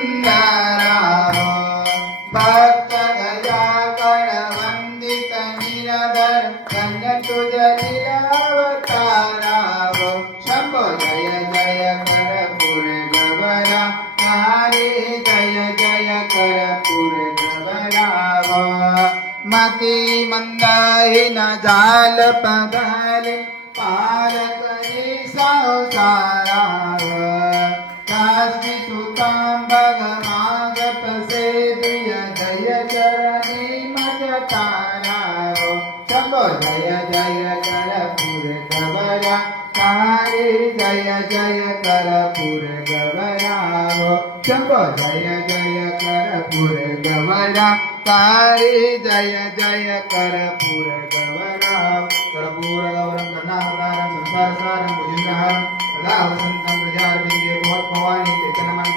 सुंदरा हो भक्त गजा वंदित निराधर धन्य तुझ लीलावतारा हो शंभो जय जय करपूर गवरा हरे जय जय करपूर गवरा हो मती मंदाहीन जाल पगाले पार करे संसारा काशी सुतां भग माग पसे दुय जय चरणी मज तारा हो शंभो जय जय करपूर गवरा हरे जय जय करपूर गवरा हो शंभो जय जय करपूर गवरा हरे जय जय करपूर गवरा कर्पूर गौरम करुणावतारम संसारसारम भुजगहारम सदा वसंतं प्रजापतिं भवत् भवानी चेतनमं